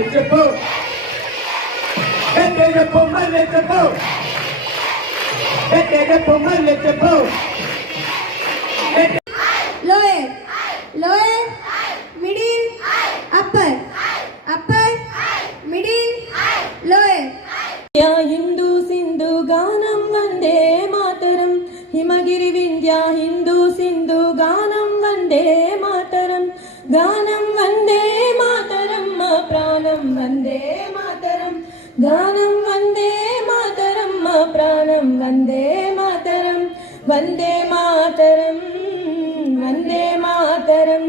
మళ్ళీ చెప్పు, గట్టిగా చెప్పు, మళ్ళీ చెప్పు, గట్టిగా చెప్పు, మళ్ళీ చెప్పు. Lower, lower, middle, upper, upper, middle, lower. Hindu Sindhu గానం వందే మాతరం, హిమగిరి వింధ్య హిందూ సింధు గానం వందే మాతరం, గానం వందే మాతరం, మా ప్రాణం వందే మాతరం, గానం వందే మాతరం, మా ప్రాణం వందే మాతరం, వందే మాతరం, వందే మాతరం,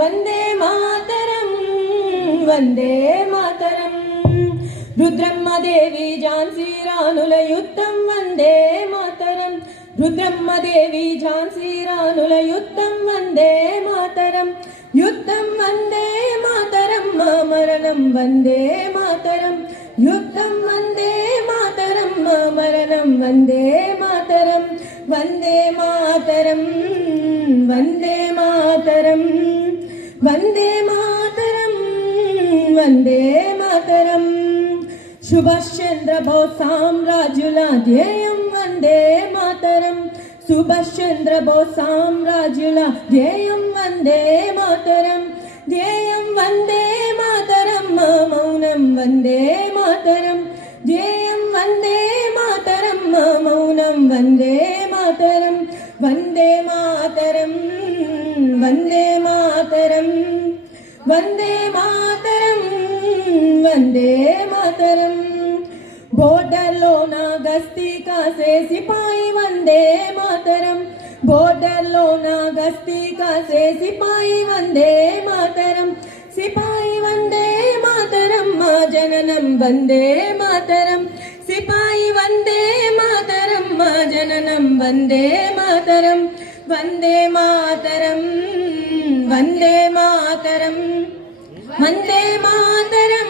వందే మాతరం, వందే మాతరం. రుద్రమ్మదేవి ఝాన్సీ రాణుల యుద్ధం వందే మాతరం, రుద్రమ్మదేవి ఝాన్సీ రాణుల యుద్ధం వందే మాతరం, యుద్ధం వందే మాతరం, మా మరణం వందే మాతరం, యుద్ధం వందే మాతరం, మా మరణం వందే మాతరం, వందే మాతరం, వందే మాతరం, వందే మాతరం, వందే మాతరం. సుభాష్ చంద్ర బోస్ సామ్రాజ్యుల ధ్యేయం వందే మాతరం, సుభాష్ చంద్ర బోస్ సామ్రాజ్యుల ధ్యేయం వందే మాతరం, ధ్యేయం వందే మాతరం, మా మౌనం వందే మాతరం, ధ్యేయం వందే మాతరం, మా మౌనం వందే మాతరం, వందే మాతరం, వందే మాతరం, వందే మాతరం, వందే మాతరం. బోర్డర్లోన గస్తీ కాసే సిపాయి వందే మాతరం, బోర్డర్లోన గస్తీ కాసే సిపాయి వందే మాతరం, సిపాయి వందే మాతరం, మా జననం వందే మాతరం, సిపాయి వందే మాతరం, మా జననం వందే మాతరం, వందే మాతరం, వందే మాతరం, వందే మాతరం,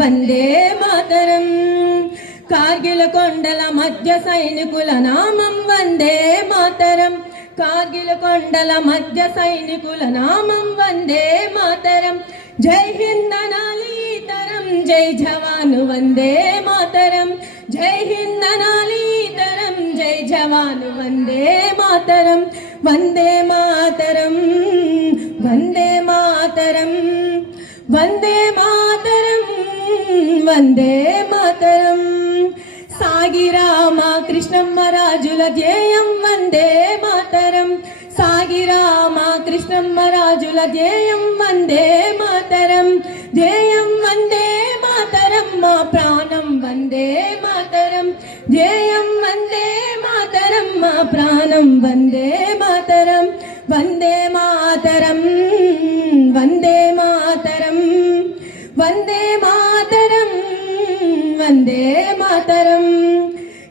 వందే మాతరం. కార్గిల్ కొండల మధ్య సైనికుల నామం వందే మాతరం, కార్గిల్ కొండల మధ్య సైనికుల నామం వందే మాతరం, జై హింద్ అనాలి తరం, జై జవాను వందే మాతరం, జై హింద్ అనాలి తరం, జై జవాను వందే మాతరం, వందే మాతరం, వందే మాతరం, వందే మాతరం, వందే మాతరం. సాగిరామ కృష్ణమ్మ రాజుల ధ్యేయం వందే మాతరం, సాగిరామ కృష్ణమ్మ రాజుల ధ్యేయం వందే మాతరం, ధ్యేయం వందే మాతరం, మా ప్రాణం వందే మాతరం, ధ్యేయం వందే మాతరం, మా ప్రాణం వందే మాతరం, వందే మాతరం, వందే మాతరం, వందే మాతరం, వందే మాతరం.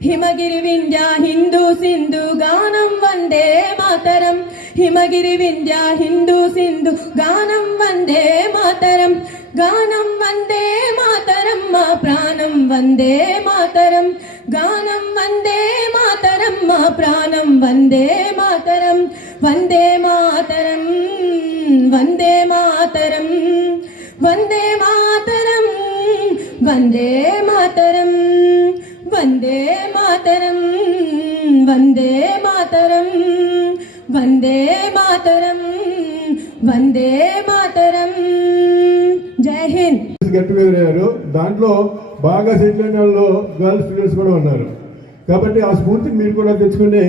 హిమగిరి వింధ్య హిందూ సింధు గానం వందే మాతరం, హిమగిరి వింధ్య హిందూ సింధు గానం వందే మాతరం, గానం వందే మాతరం, మా ప్రాణం వందే మాతరం, గానం వందే మాతరం, మా ప్రాణం వందే మాతరం, వందే మాతరం, వందే మాతరం, వందే మాతరం, వందే మాతరం, వందే మాతరం, వందే మాతరం, వందే మాతరం, వందే మాతరం. జై హింద్. గెట్ టుగెదర్ అయ్యారు. దాంట్లో బాగా సెటిల్ అయిన వాళ్ళు గర్ల్స్ స్టూడెంట్స్ కూడా ఉన్నారు. కాబట్టి ఆ స్ఫూర్తి మీరు కూడా తెచ్చుకుని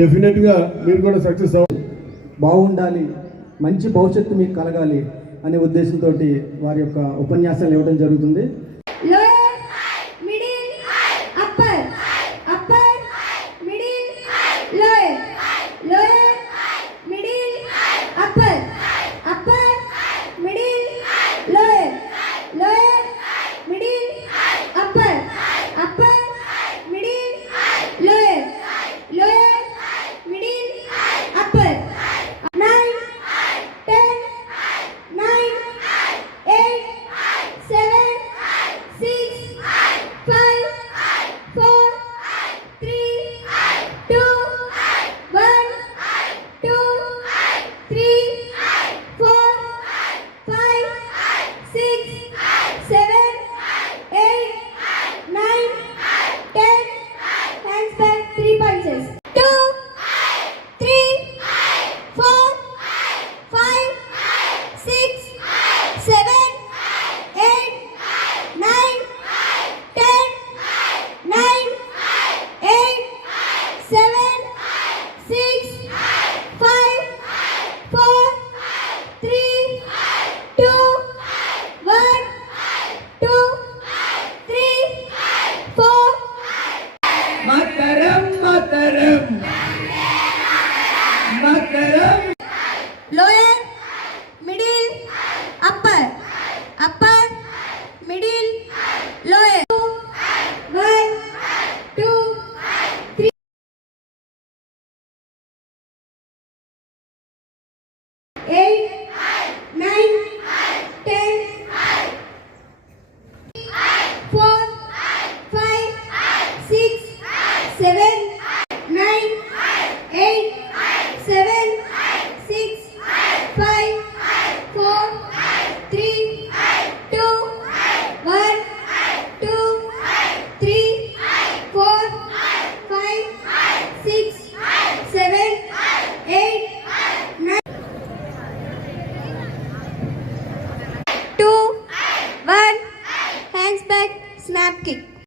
డెఫినెట్గా మీరు కూడా సక్సెస్ అవ్వాలి. బాగుండాలి, మంచి భవిష్యత్తు మీకు కలగాలి అనే ఉద్దేశంతో వారి యొక్క ఉపన్యాసాలు ఇవ్వడం జరుగుతుంది. Lower, middle, upper, upper, middle, lower, lower, middle, upper, upper, middle, lower, lower, middle, upper, upper, middle, lower, lower, middle, upper. 9, 10, 9, 8, 7, 6, 5, 4, 3, 2, 1, 2, 3, 4, 5, 6, 8, 9, 10, 4, 5, 6, 7, 9, 8, 7, 6, 5, 4, 3, 2, 1, 2, 3, 4, 5, 6, 7, 8, 9, 2, 1, hands back, snap kick.